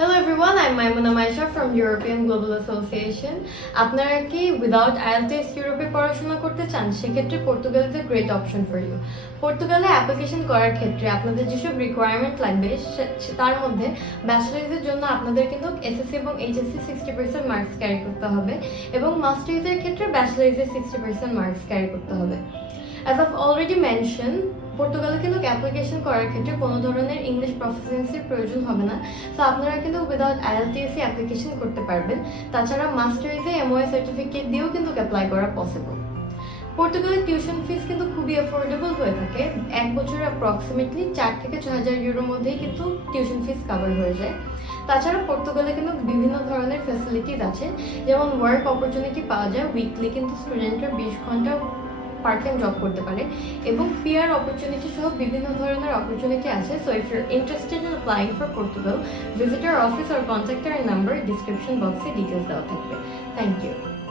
Hello everyone, I'm Maimuna Maisha from European Global Association. আপনারা কি without IELTS ইউরোপে পড়াশোনা করতে চান? সেক্ষেত্রে Portugal is a great option for you. পর্তুগালে অ্যাপ্লিকেশন করার ক্ষেত্রে আপনাদের যেসব রিকোয়ারমেন্ট লাগবে তার মধ্যে ব্যাচেলার্সের জন্য আপনাদের কিন্তু এসএসসি এবং এইচএসসি 60% মার্কস ক্যারি করতে হবে এবং মাস্টার্সের ক্ষেত্রে ব্যাচেলার্সের 60% মার্কস ক্যারি করতে হবে। As I've already mentioned, পর্তুগালে কিন্তু অ্যাপ্লিকেশন করার ক্ষেত্রে কোনো ধরনের ইংলিশ প্রফিসিয়েন্সির প্রয়োজন হবে না। সো আপনারা কিন্তু উইদাউট আইএলটিএস অ্যাপ্লিকেশন করতে পারবেন। তাছাড়া মাস্টার্সে এমওএ সার্টিফিকেট দিয়েও কিন্তু অ্যাপ্লাই করা পসিবল। পর্তুগালের টিউশন ফিস কিন্তু খুবই অ্যাফোর্ডেবল হয়ে থাকে। এক বছরে অ্যাপ্রক্সিমেটলি 4 থেকে 6,000 ইউরোর মধ্যেই কিন্তু টিউশন ফিস কভার হয়ে যায়। তাছাড়া পর্তুগালে কিন্তু বিভিন্ন ধরনের ফ্যাসিলিটিস আছে, যেমন ওয়ার্ক অপরচুনিটি পাওয়া যায়। উইকলি কিন্তু স্টুডেন্টরা 20 ঘন্টা পার্ট টাইম জব করতে পারে এবং পিআর অপরচুনিটি সহ বিভিন্ন ধরনের অপরচুনিটি আছে। So if you're interested in applying for Portugal, visit our office or contact our number, description বক্সে ডিটেলস দেওয়া থাকবে। Thank you.